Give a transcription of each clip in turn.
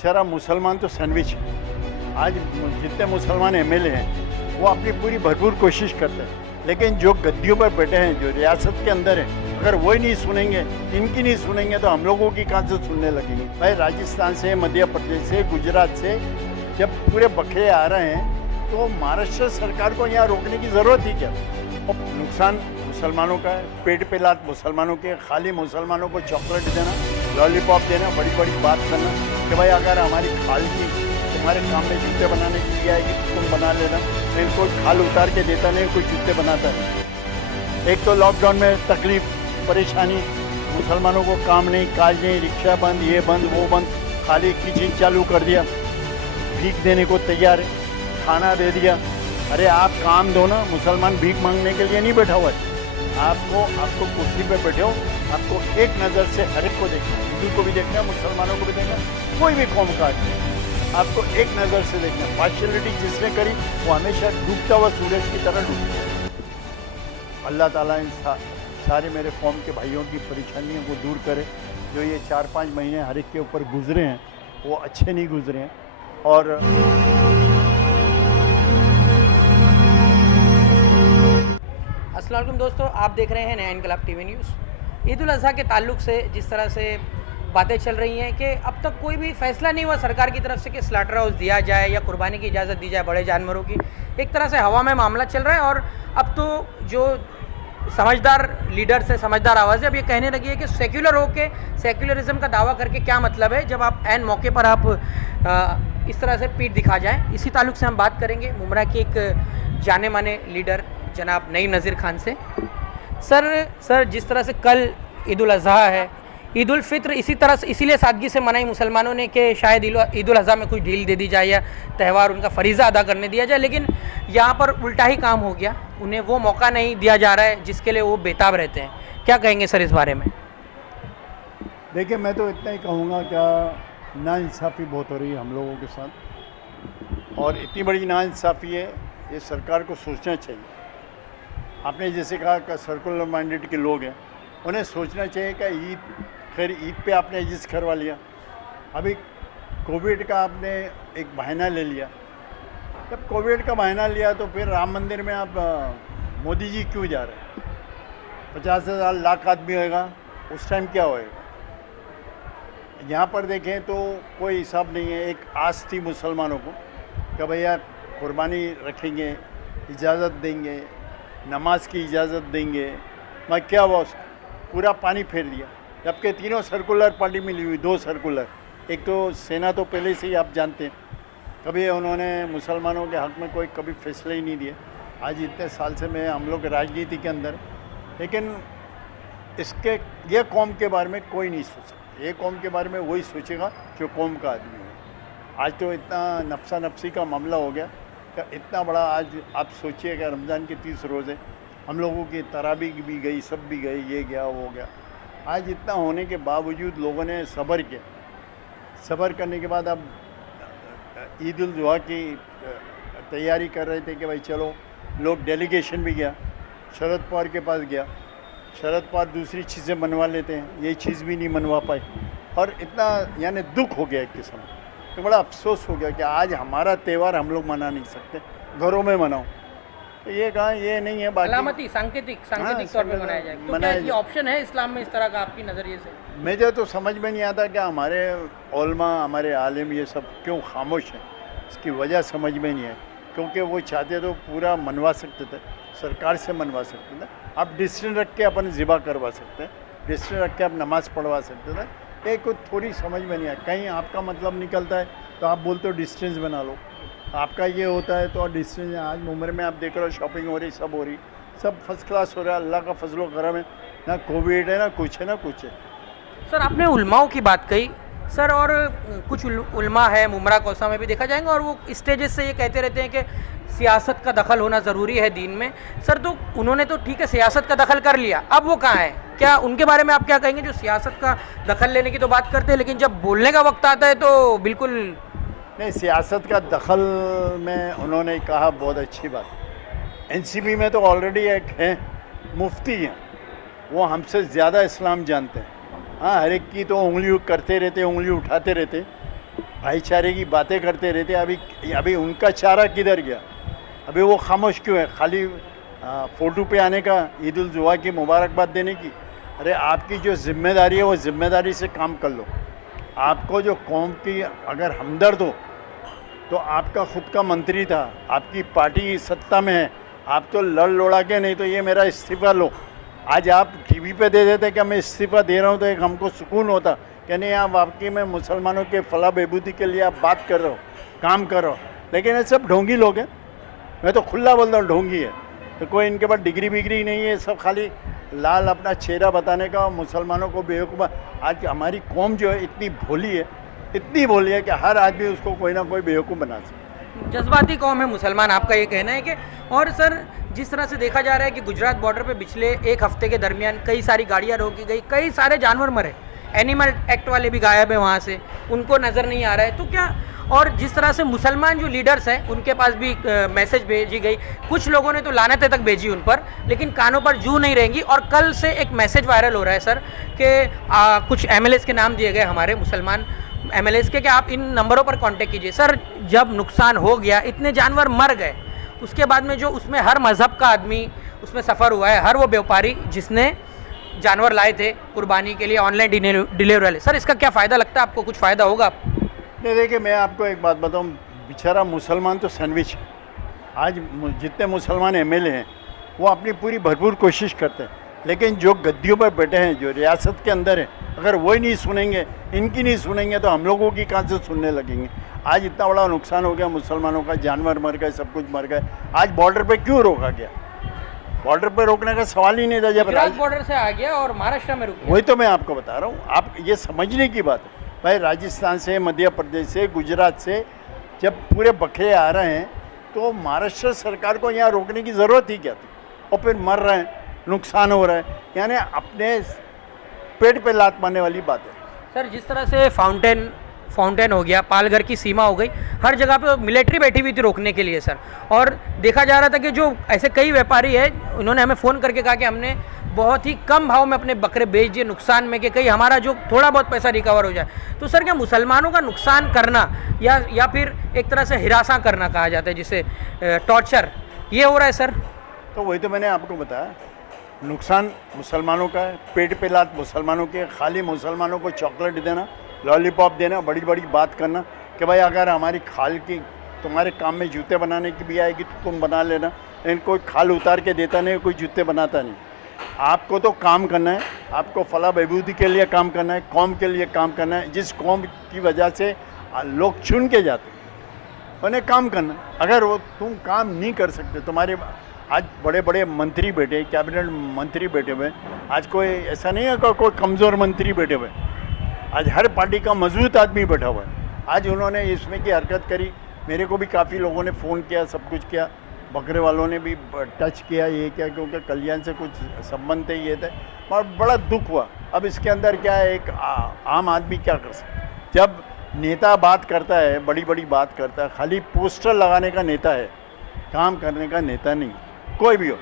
बेचारा मुसलमान तो सैंडविच है। आज जितने मुसलमान एमएलए हैं वो अपनी पूरी भरपूर कोशिश करते हैं, लेकिन जो गद्दियों पर बैठे हैं, जो रियासत के अंदर हैं, अगर वही नहीं सुनेंगे, इनकी नहीं सुनेंगे तो हम लोगों की कहाँ से सुनने लगेंगे। भाई राजस्थान से, मध्य प्रदेश से, गुजरात से जब पूरे बकरे आ रहे हैं तो महाराष्ट्र सरकार को यहाँ रोकने की ज़रूरत ही क्या। नुकसान मुसलमानों का है, पेट पे लात मुसलमानों के। खाली मुसलमानों को चॉकलेट देना, लॉलीपॉप देना, बड़ी बड़ी बात करना कि भाई अगर हमारी खाल की तुम्हारे काम में जूते बनाने की दिया है कि तुम बना लेना, फिर कोई खाल उतार के देता नहीं, कोई जूते बनाता नहीं। एक तो लॉकडाउन में तकलीफ परेशानी, मुसलमानों को काम नहीं, काज नहीं, रिक्शा बंद, ये बंद वो बंद, खाली किचन चालू कर दिया, भीख देने को तैयार है, खाना दे दिया। अरे आप काम दो ना, मुसलमान भीख मांगने के लिए नहीं बैठा हुआ है। आपको कुर्सी पे बैठे हो, आपको एक नज़र से हर एक को देखना है, हिंदू को भी देखना है, मुसलमानों को भी देखना है, कोई भी कौम का आदमी आपको एक नज़र से देखना है। पार्शियलिटी जिसने करी वो हमेशा डूबता हुआ सूरज की तरह डूबता है। अल्लाह ताला इन सारे मेरे कौम के भाइयों की परेशानियों को दूर करे। जो ये 4-5 महीने हर एक के ऊपर गुजरे हैं वो अच्छे नहीं गुजरे हैं। और अस्सलाम वालेकुम दोस्तों, आप देख रहे हैं नया इनकलाब टीवी न्यूज़। ईद उल अज़हा के ताल्लुक से जिस तरह से बातें चल रही हैं कि अब तक कोई भी फैसला नहीं हुआ सरकार की तरफ से कि स्लॉटर हाउस दिया जाए या कुर्बानी की इजाज़त दी जाए बड़े जानवरों की। एक तरह से हवा में मामला चल रहा है और अब तो जो समझदार लीडर्स है, समझदार आवाज़ें अब ये कहने लगी है कि सेक्युलर हो के सेक्युलरिज्म का दावा करके क्या मतलब है जब आप ऐन मौके पर आप इस तरह से पीठ दिखा जाएं। इसी ताल्लुक से हम बात करेंगे मुमरा के एक जाने माने लीडर जनाब नईम नज़ीर खान से। सर जिस तरह से कल ईद उल अज़हा है, ईद उल फित्र इसी तरह से इसीलिए सादगी से मनाई मुसलमानों ने कि शायद ईद उल अज़हा में कुछ ढील दे दी जाए या त्यौहार उनका फ़रीज़ा अदा करने दिया जाए, लेकिन यहाँ पर उल्टा ही काम हो गया। उन्हें वो मौका नहीं दिया जा रहा है जिसके लिए वो बेताब रहते हैं। क्या कहेंगे सर इस बारे में? देखिए, मैं तो इतना ही कहूँगा, क्या नाइंसाफ़ी बहुत हो रही है हम लोगों के साथ, और इतनी बड़ी नाइंसाफ़ी है, ये सरकार को सोचना चाहिए। आपने जैसे कहा कि सर्कुलर माइंडेड के लोग हैं, उन्हें सोचना चाहिए कि ईद पे आपने एडजस्ट करवा लिया, अभी कोविड का आपने एक बहाना ले लिया। जब कोविड का बहाना लिया तो फिर राम मंदिर में आप मोदी जी क्यों जा रहे हैं? 50,000 लाख आदमी होएगा, उस टाइम क्या होएगा? यहाँ पर देखें तो कोई हिसाब नहीं है। एक आस थी मुसलमानों को कि भैया कुर्बानी रखेंगे, इजाज़त देंगे, नमाज की इजाज़त देंगे, मैं क्या हुआ उसका? पूरा पानी फेर दिया। जबकि तीनों सर्कुलर पार्टी मिली हुई, 2 सर्कुलर, एक तो सेना तो पहले से ही आप जानते हैं, कभी उन्होंने मुसलमानों के हक़ में कोई कभी फैसले ही नहीं दिए। आज इतने साल से मैं हम लोग राजनीति के अंदर, लेकिन इसके ये कौम के बारे में कोई नहीं सोचा। ये कौम के बारे में वही सोचेगा जो कौम का आदमी है। आज तो इतना नफसा नफसी का मामला हो गया कि इतना बड़ा, आज आप सोचिए कि रमज़ान के 30 रोज़े हम लोगों की तरावी भी गई, सब भी गई, ये गया वो गया। आज इतना होने के बावजूद लोगों ने सब्र किया। सब्र करने के बाद अब ईद उल जुहा की तैयारी कर रहे थे कि भाई चलो, लोग डेलीगेशन भी गया, शरद पवार के पास गया। शरद पवार दूसरी चीज़ें मनवा लेते हैं, ये चीज़ भी नहीं मनवा पाए, और इतना यानी दुख हो गया एक किस्म। तो बड़ा अफसोस हो गया कि आज हमारा त्यौहार हम लोग मना नहीं सकते, घरों में मनाओ। तो ये कहा, ये नहीं है, अलामती सांकेतिक तौर पे मनाया जाए। तो क्या ये ऑप्शन है इस्लाम में इस तरह का आपकी नज़रिए से? मुझे तो समझ में नहीं आता कि हमारे उलमा, हमारे आलिम ये सब क्यों खामोश हैं। इसकी वजह समझ में नहीं है, क्योंकि वो चाहते तो पूरा मनवा सकते थे, सरकार से मनवा सकते थे। आप डिस्टेंस रख के अपन ज़िबा करवा सकते हैं, डिस्टेंस रख के आप नमाज़ पढ़वा सकते थे। ये कुछ थोड़ी समझ में नहीं आया। कहीं आपका मतलब निकलता है तो आप बोलते हो डिस्टेंस बना लो, आपका ये होता है तो डिस्टेंस। आज मुंबई में आप देख रहे हो, शॉपिंग हो रही, सब हो रही, सब फर्स्ट क्लास हो रहा है। अल्लाह का फजलो करम है, ना कोविड है, ना कुछ है, ना कुछ है। सर आपने उलमाओं की बात कही सर, और कुछ उलमा है मुमरा कौसा में भी देखा जाएगा, और वो स्टेजेस से ये कहते रहते हैं कि सियासत का दखल होना ज़रूरी है दीन में। सर तो उन्होंने तो ठीक है सियासत का दखल कर लिया, अब वो कहाँ है? क्या उनके बारे में आप क्या कहेंगे जो सियासत का दखल लेने की तो बात करते हैं, लेकिन जब बोलने का वक्त आता है तो बिल्कुल नहीं? सियासत का दखल में उन्होंने कहा, बहुत अच्छी बात। एनसीपी में तो ऑलरेडी एक है, मुफ्ती हैं, वो हमसे ज़्यादा इस्लाम जानते हैं। हाँ, हर एक की तो उंगली करते रहते, उंगली उठाते रहते, भाईचारे की बातें करते रहते। अभी अभी उनका चारा किधर गया? अभी वो खामोश क्यों है? खाली फ़ोटो पे आने का, ईद उल जुहा की मुबारकबाद देने की। अरे आपकी जो जिम्मेदारी है वो जिम्मेदारी से काम कर लो। आपको जो कौम की अगर हमदर्द हो तो आपका खुद का मंत्री था, आपकी पार्टी सत्ता में है, आप तो लड़ लोड़ा के नहीं तो ये मेरा इस्तीफ़ा लो। आज आप टीवी पे दे देते कि मैं इस्तीफ़ा दे रहा हूँ तो एक हमको सुकून होता कि नहीं आप वाकई में मुसलमानों के फलाह बहबूदी के लिए आप बात कर रहे हो, काम कर रहे हो। लेकिन ये सब ढोंगी लोग हैं, मैं तो खुला बोलता हूँ ढोंगी है। तो कोई इनके पास डिग्री विग्री नहीं है, सब खाली लाल अपना चेहरा बताने का, मुसलमानों को बेवकूफ़। आज हमारी कौम जो है इतनी भोली है, इतनी भोली है कि हर आदमी उसको कोई ना कोई बेवकूफ़ बना सकता। जज्बाती कौम है मुसलमान, आपका ये कहना है कि। और सर जिस तरह से देखा जा रहा है कि गुजरात बॉर्डर पे पिछले एक हफ्ते के दरमियान कई सारी गाड़ियां रोकी गई, कई सारे जानवर मरे, एनिमल एक्ट वाले भी गायब है वहाँ से, उनको नज़र नहीं आ रहा है, तो क्या। और जिस तरह से मुसलमान जो लीडर्स हैं उनके पास भी मैसेज भेजी गई, कुछ लोगों ने तो लानतें तक भेजी उन पर, लेकिन कानों पर जू नहीं रहेंगी। और कल से एक मैसेज वायरल हो रहा है सर कि कुछ एमएलएस के नाम दिए गए हमारे मुसलमान एमएलएस के, कि आप इन नंबरों पर कांटेक्ट कीजिए। सर जब नुकसान हो गया, इतने जानवर मर गए, उसके बाद में जो उसमें हर मज़हब का आदमी उसमें सफ़र हुआ है, हर वो व्यापारी जिसने जानवर लाए थे कुर्बानी के लिए ऑनलाइन डिलीवरी वाले, सर इसका क्या फ़ायदा लगता है आपको? कुछ फ़ायदा होगा? नहीं देखिए, मैं आपको एक बात बताऊं, बेचारा मुसलमान तो सैंडविच है। आज जितने मुसलमान एमएलए हैं वो अपनी पूरी भरपूर कोशिश करते हैं, लेकिन जो गद्दियों पर बैठे हैं, जो रियासत के अंदर हैं, अगर वही नहीं सुनेंगे, इनकी नहीं सुनेंगे तो हम लोगों की कहाँ से सुनने लगेंगे? आज इतना बड़ा नुकसान हो गया मुसलमानों का, जानवर मर गए, सब कुछ मर गए। आज बॉर्डर पे क्यों रोका गया? बॉर्डर पे रोकने का सवाल ही नहीं था। जब बॉर्डर से आ गया और महाराष्ट्र में रुक गया। वही तो मैं आपको बता रहा हूँ, आप ये समझने की बात है भाई। राजस्थान से, मध्य प्रदेश से, गुजरात से जब पूरे बकरे आ रहे हैं तो महाराष्ट्र सरकार को यहाँ रोकने की ज़रूरत ही क्या थी? और फिर मर रहे हैं, नुकसान हो रहा है, यानी अपने पेट पे लात मारने वाली बात है। सर जिस तरह से फाउंटेन हो गया, पालघर की सीमा हो गई, हर जगह पे मिलिट्री बैठी हुई थी रोकने के लिए सर। और देखा जा रहा था कि जो ऐसे कई व्यापारी हैं, उन्होंने हमें फ़ोन करके कहा कि हमने बहुत ही कम भाव में अपने बकरे बेच दिए नुकसान में, कि कहीं हमारा जो थोड़ा बहुत पैसा रिकवर हो जाए। तो सर क्या मुसलमानों का नुकसान करना या फिर एक तरह से हिरासा करना कहा जाता है जिसे टॉर्चर, ये हो रहा है सर? तो वही तो मैंने आपको बताया, नुकसान मुसलमानों का है, पेट पे लात मुसलमानों के। खाली मुसलमानों को चॉकलेट देना, लॉलीपॉप देना, बड़ी बड़ी बात करना कि भाई अगर हमारी खाल की तुम्हारे काम में जूते बनाने की भी आएगी तो तुम बना लेना, लेकिन कोई खाल उतार के देता नहीं, कोई जूते बनाता नहीं। आपको तो काम करना है, आपको फलाह बहबूदी के लिए काम करना है, कौम के लिए काम करना है। जिस कौम की वजह से लोग चुन के जाते उन्हें काम करना। अगर वो तुम काम नहीं कर सकते, तुम्हारे आज बड़े बड़े मंत्री बैठे, कैबिनेट मंत्री बैठे हुए, आज कोई ऐसा नहीं है कि कोई कमज़ोर मंत्री बैठे हुए, आज हर पार्टी का मजबूत आदमी बैठा हुआ है। आज उन्होंने इसमें की हरकत करी, मेरे को भी काफ़ी लोगों ने फ़ोन किया, सब कुछ किया, बकरे वालों ने भी टच किया, ये क्या, क्योंकि कल्याण से कुछ संबंध थे, ये थे, और बड़ा दुख हुआ। अब इसके अंदर क्या है, एक आम आदमी क्या कर सकता है? जब नेता बात करता है, बड़ी बड़ी बात करता है, खाली पोस्टर लगाने का नेता है, काम करने का नेता नहीं। कोई भी हो,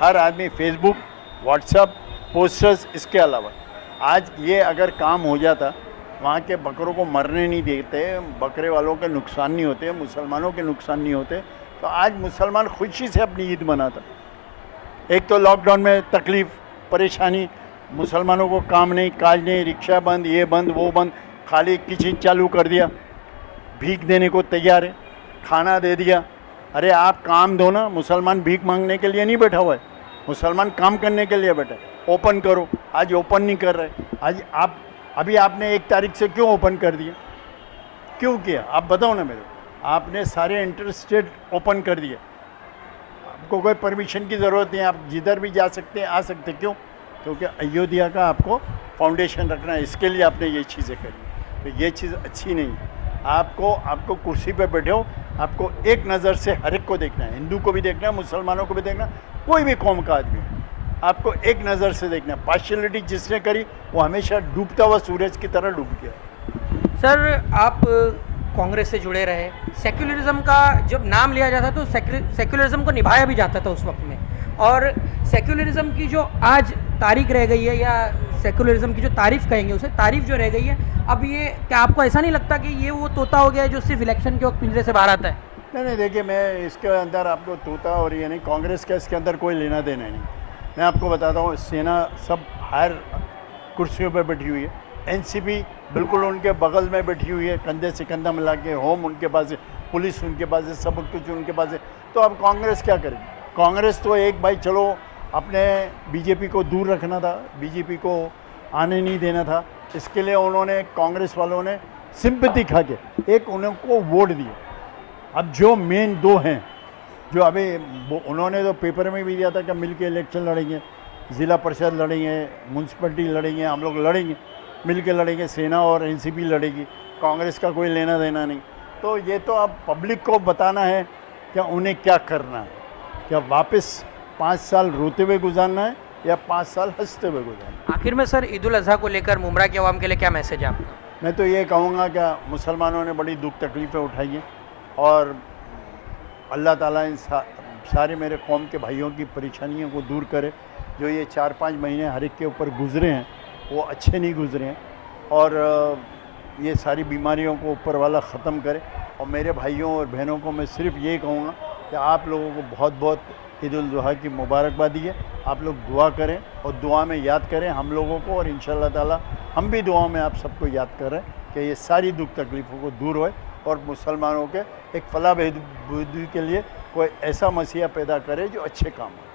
हर आदमी फेसबुक, व्हाट्सएप, पोस्टर्स, इसके अलावा आज ये अगर काम हो जाता, वहाँ के बकरों को मरने नहीं देते, बकरे वालों के नुकसान नहीं होते, मुसलमानों के नुकसान नहीं होते, तो आज मुसलमान खुशी से अपनी ईद मनाता। एक तो लॉकडाउन में तकलीफ़, परेशानी, मुसलमानों को काम नहीं, काज नहीं, रिक्शा बंद, ये बंद, वो बंद, खाली किचन चालू कर दिया, भीख देने को तैयार है, खाना दे दिया। अरे आप काम दो ना, मुसलमान भीख मांगने के लिए नहीं बैठा हुआ है, मुसलमान काम करने के लिए बैठा है। ओपन करो, आज ओपन नहीं कर रहे। आज आप अभी आपने 1 तारीख से क्यों ओपन कर दिया? क्यों किया आप बताओ ना मेरे को। आपने सारे इंटरस्टेट ओपन कर दिए, आपको कोई परमिशन की ज़रूरत नहीं, आप जिधर भी जा सकते हैं, आ सकते। क्यों? क्योंकि अयोध्या का आपको फाउंडेशन रखना है, इसके लिए आपने ये चीज़ें करी। तो ये चीज़ अच्छी नहीं है। आपको कुर्सी पे बैठे हो, आपको एक नज़र से हर एक को देखना है, हिंदू को भी देखना है, मुसलमानों को भी देखना, कोई भी कौम का आदमी है, आपको एक नज़र से देखना है। पार्शियलिटी जिसने करी वो हमेशा डूबता हुआ सूरज की तरह डूब गया। सर आप कांग्रेस से जुड़े रहे, सेक्युलरिज्म का जब नाम लिया जाता तो सेक्युलरिज्म को निभाया भी जाता था उस वक्त में, और सेक्युलरिज्म की जो आज तारीख रह गई है या सेकुलरिज्म की जो तारीफ कहेंगे उसे, तारीफ जो रह गई है, अब ये क्या आपको ऐसा नहीं लगता कि ये वो तोता हो गया है जो सिर्फ इलेक्शन के वक्त पिंजरे से बाहर आता है? नहीं, देखिए, मैं इसके अंदर आपको तोता और ये नहीं, कांग्रेस का इसके अंदर कोई लेना देना नहीं। मैं आपको बताता हूँ, सेना सब हायर कुर्सियों पर बैठी हुई है, एनसीपी बिल्कुल उनके बगल में बैठी हुई है, कंधे से कंधा मिला के, होम उनके पास है, पुलिस उनके पास है, सब कुछ उनके पास है। तो अब कांग्रेस क्या करेगी? कांग्रेस तो एक भाई चलो अपने बीजेपी को दूर रखना था, बीजेपी को आने नहीं देना था, इसके लिए उन्होंने, कांग्रेस वालों ने सिंपैथी खा के एक उनको वोट दिया। अब जो मेन दो हैं, जो अभी उन्होंने तो पेपर में भी दिया था कि मिल के इलेक्शन लड़ेंगे, ज़िला परिषद लड़ेंगे, म्यूनसिपलिटी लड़ेंगे, हम लोग लड़ेंगे, मिल के लड़ेंगे, सेना और एनसीपी लड़ेगी, कांग्रेस का कोई लेना देना नहीं। तो ये तो अब पब्लिक को बताना है कि उन्हें क्या करना है, क्या वापस 5 साल रोते हुए गुजारना है या 5 साल हंसते हुए गुजारना है। आखिर में सर, ईद उल अज़हा को लेकर मुमरा की आवाम के लिए क्या मैसेज है आपका? मैं तो ये कहूँगा कि मुसलमानों ने बड़ी दुख तकलीफ़ें उठाई हैं और अल्लाह ताला इन सारे मेरे कौम के भाइयों की परेशानियों को दूर करे। जो ये 4-5 महीने हर एक के ऊपर गुजरे हैं वो अच्छे नहीं गुजरे हैं, और ये सारी बीमारियों को ऊपर वाला ख़त्म करे। और मेरे भाइयों और बहनों को मैं सिर्फ ये कहूँगा कि आप लोगों को बहुत बहुत ईद उल अज़हा की मुबारकबादी है। आप लोग दुआ करें और दुआ में याद करें हम लोगों को, और इंशाअल्लाह ताला हम भी दुआ में आप सबको याद करें कि ये सारी दुख तकलीफ़ों को दूर होए और मुसलमानों के एक फलाह बहबूदी के लिए कोई ऐसा मसीहा पैदा करे जो अच्छे काम हो।